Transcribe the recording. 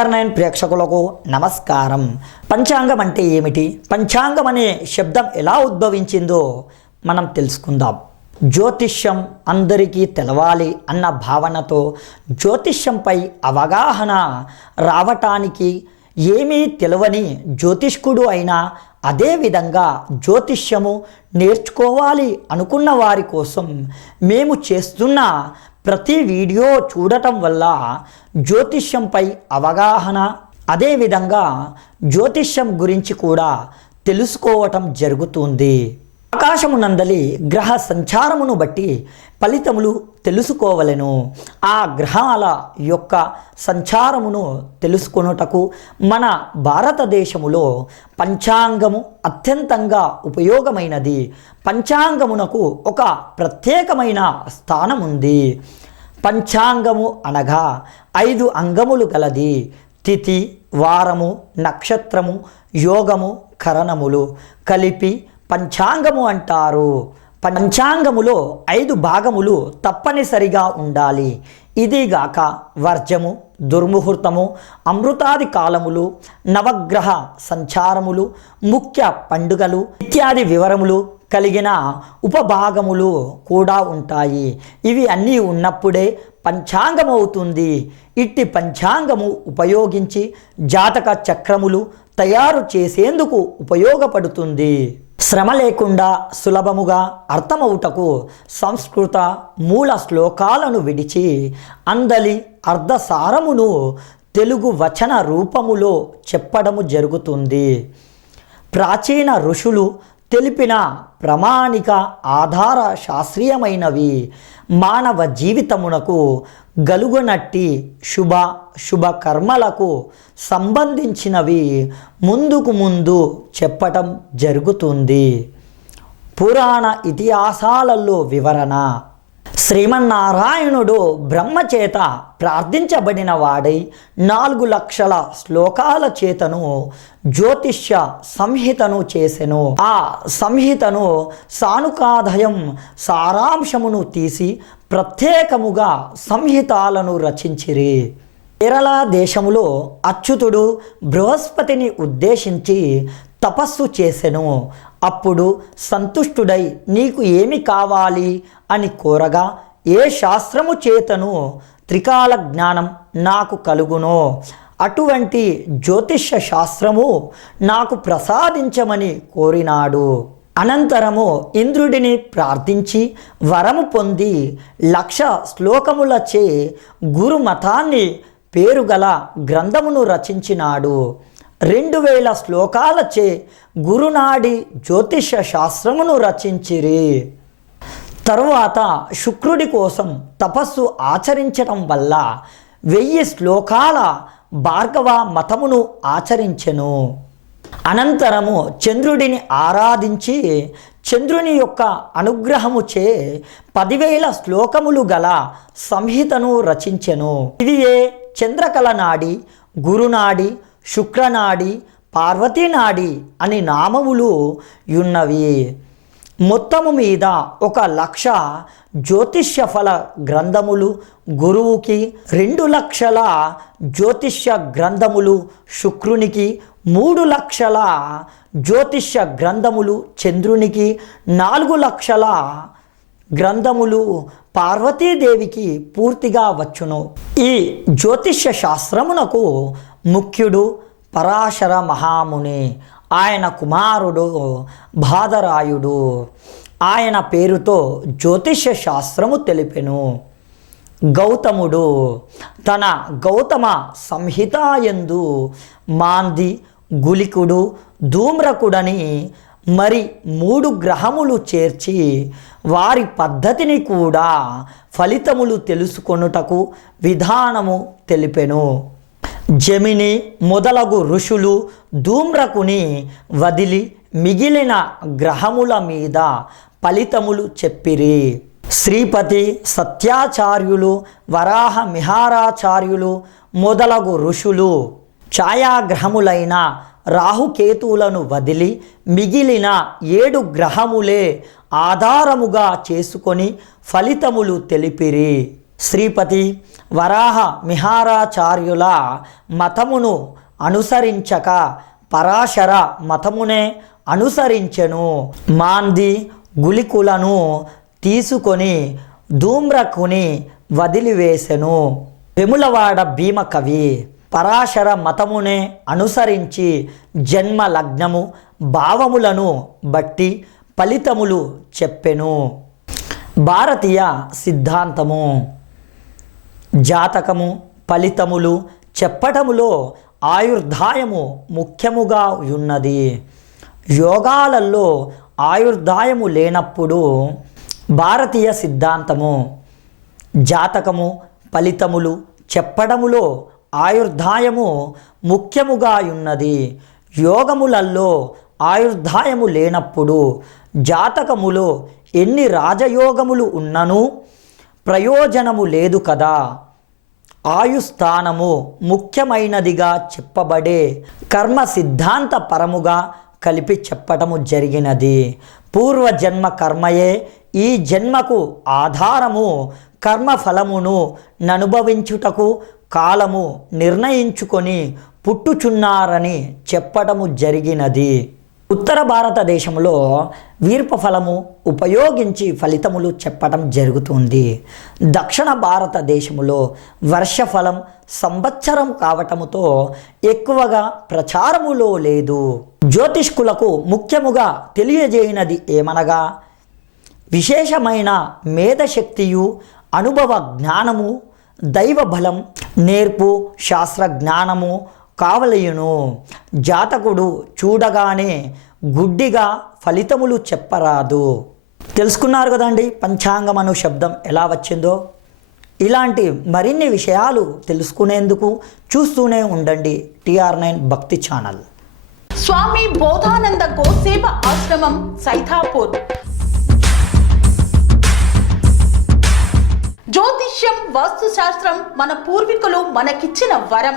KR nine ప్రేక్షకులకు నమస్కారం. పంచాంగం అంటే ఏమిటి? పంచాంగం అనే శబ్దం ఎలా ఉద్భవించిందో మనం తెలుసుకుందాం. జ్యోతిష్యం అందరికీ తెలవాలి అన్న భావనతో జ్యోతిష్యంపై అవగాహన రావటానికి ఏమీ తెలవని జ్యోతిష్కుడు అయినా అదేవిధంగా జ్యోతిష్యము నేర్చుకోవాలి అనుకున్న వారి కోసం మేము చేస్తున్న ప్రతి వీడియో చూడటం వల్ల జ్యోతిష్యంపై అవగాహన అదేవిధంగా జ్యోతిష్యం గురించి కూడా తెలుసుకోవటం జరుగుతుంది. ఆకాశమునందలి గ్రహ సంచారమును బట్టి ఫలితములు తెలుసుకోవలెను. ఆ గ్రహాల యొక్క సంచారమును తెలుసుకొనుటకు మన భారతదేశములో పంచాంగము అత్యంతంగా ఉపయోగమైనది. పంచాంగమునకు ఒక ప్రత్యేకమైన స్థానం ఉంది పంచాంగము అనగా ఐదు అంగములు గలది. తిథి వారము నక్షత్రము యోగము కరణములు కలిపి పంచాంగము అంటారు. పంచాంగములో ఐదు భాగములు తప్పనిసరిగా ఉండాలి. ఇదిగాక వర్జము దుర్ముహూర్తము అమృతాది కాలములు నవగ్రహ సంచారములు ముఖ్య పండుగలు ఇత్యాది వివరములు కలిగిన ఉపభాగములు కూడా ఉంటాయి. ఇవి అన్నీ ఉన్నప్పుడే పంచాంగం అవుతుంది ఇట్టి పంచాంగము ఉపయోగించి జాతక చక్రములు తయారు చేసేందుకు ఉపయోగపడుతుంది. శ్రమ లేకుండా సులభముగా అర్థమవుటకు సంస్కృత మూల శ్లోకాలను విడిచి అందలి అర్ధసారమును తెలుగు వచన రూపములో చెప్పడము జరుగుతుంది. ప్రాచీన ఋషులు తెలిపిన ప్రామాణిక ఆధార శాస్త్రీయమైనవి మానవ జీవితమునకు గలుగునట్టి శుభ శుభకర్మలకు సంబంధించినవి ముందుకు ముందు చెప్పటం జరుగుతుంది. పురాణ ఇతిహాసాలలో వివరణ శ్రీమన్నారాయణుడు బ్రహ్మచేత ప్రార్థించబడిన వాడై నాలుగు లక్షల శ్లోకాల చేతను జ్యోతిష్య సంహితను చేసెను. ఆ సంహితను సానుకాదయం సారాంశమును తీసి ప్రత్యేకముగా సంహితాలను రచించిరి. కేరళ దేశములో అచ్యుతుడు బృహస్పతిని ఉద్దేశించి తపస్సు చేసెను. అప్పుడు సంతుష్టుడై నీకు ఏమి కావాలి? అని కోరగా ఏ శాస్త్రము చేతను త్రికాల జ్ఞానం నాకు కలుగునో అటువంటి జ్యోతిష శాస్త్రము నాకు ప్రసాదించమని కోరినాడు. అనంతరము ఇంద్రుడిని ప్రార్థించి వరము పొంది లక్ష శ్లోకములచే గురుమతాన్ని పేరుగల గ్రంథమును రచించినాడు. రెండు వేల శ్లోకాలచే గురునాడి జ్యోతిష శాస్త్రమును రచించిరి. తరువాత శుక్రుడి కోసం తపస్సు ఆచరించడం వల్ల వెయ్యి శ్లోకాల భార్గవ మతమును ఆచరించెను. అనంతరము చంద్రుడిని ఆరాధించి చంద్రుని యొక్క అనుగ్రహముచే పదివేల శ్లోకములు గల సంహితను రచించెను. ఇదియే చంద్రకళ నాడి గురునాడి శుక్రనాడి పార్వతీనాడి అని నామములు ఉన్నవి. మొత్తము మీద ఒక లక్ష జ్యోతిష్య ఫల గ్రంథములు గురువుకి రెండు లక్షల జ్యోతిష్య గ్రంథములు శుక్రునికి మూడు లక్షల జ్యోతిష్య గ్రంథములు చంద్రునికి నాలుగు లక్షల గ్రంథములు పార్వతీదేవికి పూర్తిగా వచ్చును. ఈ జ్యోతిష్య శాస్త్రమునకు ముఖ్యుడు పరాశర మహాముని. ఆయన కుమారుడు భాదరాయుడు. ఆయన పేరుతో జ్యోతిష్య శాస్త్రము తెలిపెను. గౌతముడు తన గౌతమ సంహితాయందు మాంది గులికుడు ధూమ్రకుడని మరి మూడు గ్రహములు చేర్చి వారి పద్ధతిని కూడా ఫలితములు తెలుసుకొనుటకు విధానము తెలిపెను. జమిని మొదలగు ఋషులు ధూమ్రకుని వదిలి మిగిలిన గ్రహముల మీద ఫలితములు చెప్పిరి. శ్రీపతి సత్యాచార్యులు వరాహ మిహారాచార్యులు మొదలగు ఋషులు ఛాయాగ్రహములైన రాహుకేతువులను వదిలి మిగిలిన ఏడు గ్రహములే ఆధారముగా చేసుకొని ఫలితములు తెలిపిరి. శ్రీపతి వరాహ మిహారాచార్యుల మతమును అనుసరించక పరాశర మతమునే అనుసరించెను. మాంది గులికులను తీసుకొని ధూమ్రకుని వదిలివేసెను. వెములవాడ భీమకవి పరాశర మతమునే అనుసరించి జన్మ లగ్నము భావములను బట్టి ఫలితములు చెప్పెను. భారతీయ సిద్ధాంతము జాతకము ఫలితములు చెప్పటములో ఆయుర్దాయము ముఖ్యముగా ఉన్నది. యోగాలలో ఆయుర్దాయము లేనప్పుడు భారతీయ సిద్ధాంతము జాతకము ఫలితములు చెప్పడములో ఆయుర్దాయము ముఖ్యముగా ఉన్నది. యోగములలో ఆయుర్దాయము లేనప్పుడు జాతకములో ఎన్ని రాజయోగములు ఉన్నను? ప్రయోజనము లేదు కదా. ఆయుస్థానము ముఖ్యమైనదిగా చెప్పబడే కర్మ సిద్ధాంత పరముగా కలిపి చెప్పటము జరిగినది. పూర్వజన్మ కర్మయే ఈ జన్మకు ఆధారము కర్మఫలమును ననుభవించుటకు కాలము నిర్ణయించుకొని పుట్టుచున్నారని చెప్పటము జరిగినది. ఉత్తర భారతదేశంలో వీర్ప ఫలము ఉపయోగించి ఫలితములు చెప్పటం జరుగుతుంది. దక్షిణ భారతదేశంలో వర్షఫలం సంవత్సరం కావటముతో ఎక్కువగా ప్రచారములో లేదు. జ్యోతిష్కులకు ముఖ్యముగా తెలియజేయనది ఏమనగా విశేషమైన మేధశక్తియు అనుభవ జ్ఞానము దైవ బలం నేర్పు శాస్త్ర జ్ఞానము కావలయును. జాతకుడు చూడగానే గుడ్డిగా ఫలితములు చెప్పరాదు. తెలుసుకున్నారు కదండి పంచాంగం అను శబ్దం ఎలా వచ్చిందో? ఇలాంటి మరిన్ని విషయాలు తెలుసుకునేందుకు చూస్తూనే ఉండండి TR nine Bhakti channel. Swami Bodhananda Goseva ఆశ్రమం సైథాపూర్ జ్యోతిష్యం వాస్తు శాస్త్రం మన పూర్వీకులు మనకిచ్చిన వరం.